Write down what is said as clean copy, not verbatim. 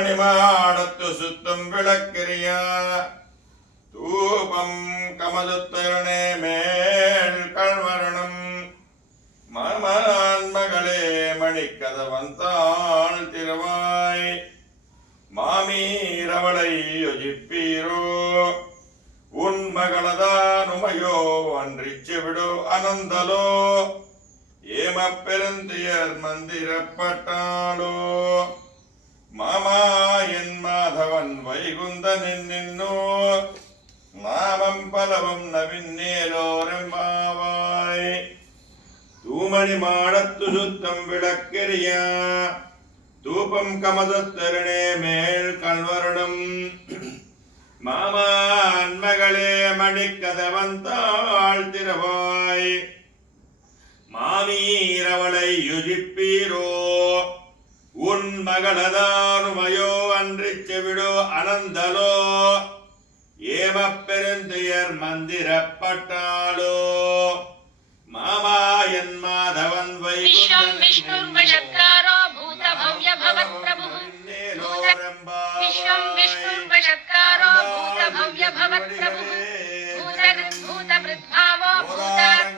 தூமணி மாடத்து சுத்தம் விளக்கெரியா தூபம் கமதுத்தரணே மேல் கல்வரணம் மாமான் மகளே மணிக்கதவந்தாள் திருவாய் மாமீரவளை யோசிப்பீரோ உன் மகளதானுமையோ அன்றிச்சு விடோ அனந்தலோ ஏம பெருந்தியர் மந்திரப்பட்டாளோ மாமா என் மாதவன் வைகுந்தனின் நின்னோ நாமம் பலவும் நவின்னேலோரெம்பாவாய் தூமணி மாடத்து சுத்தம் விளக்கெரிய தூபம் கமதத்தருணே மேல் கல்வருடம் மாமான் மகளே மணிக்கதவந்தாள் திரவாய் மாமீரவளை யுஜிப்பீரோ உன் மகளதானுமையோ அன்றி செவிடோ அனந்தலோ ஏம பெருந்துயர் மந்திரப்பட்டாளோ மாமா என் மாதவன் भूत